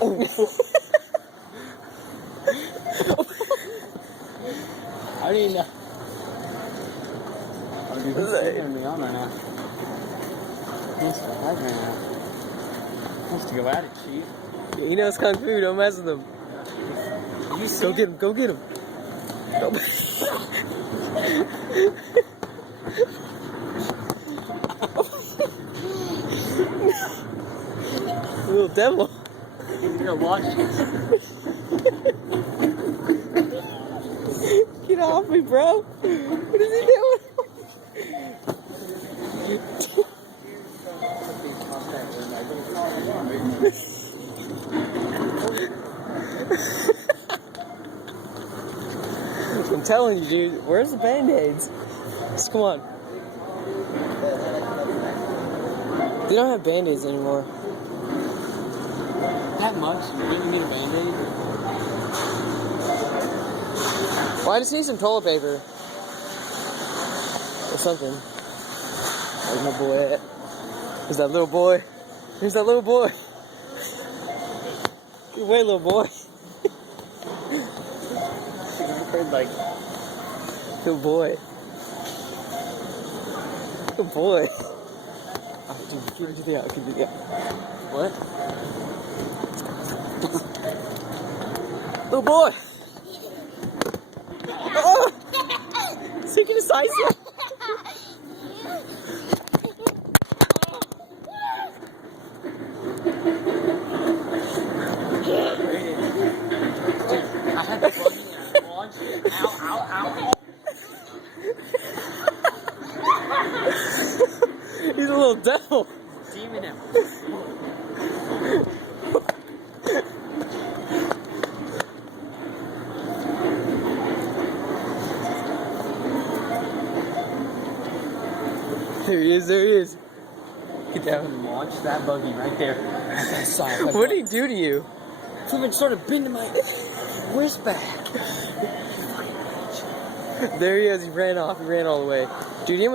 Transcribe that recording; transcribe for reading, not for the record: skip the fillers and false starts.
I didn't know. Oh, dude, he's singing me on right now. He wants to fight right now. He wants to go at it, Chief. Yeah, he knows Kung Fu, don't mess with him. You see Go get him, go get him. Go. Little devil. You're gonna watch it. Get off me, bro. What is he doing? I'm telling you, dude. Where's the Band-Aids? Just come on. They don't have Band-Aids anymore. That much? You really need a Band-Aid? Well, I just need some toilet paper. Or something. There's my boy. There's that little boy. There's that little boy. Get away, little boy. Like, Good boy. Good boy. Oh, dude, give it to the out. Give it to the out. What? Little boy. Oh! So you can decide so. I had the buggy and launch. Ow, ow, ow. He's a little devil. Demon him. There he is, there he is. Get down. Launch that buggy right there. What did he do to you? Flippin' sort of bending my wrist back. There he is, he ran off, he ran all the way. Dude, he almost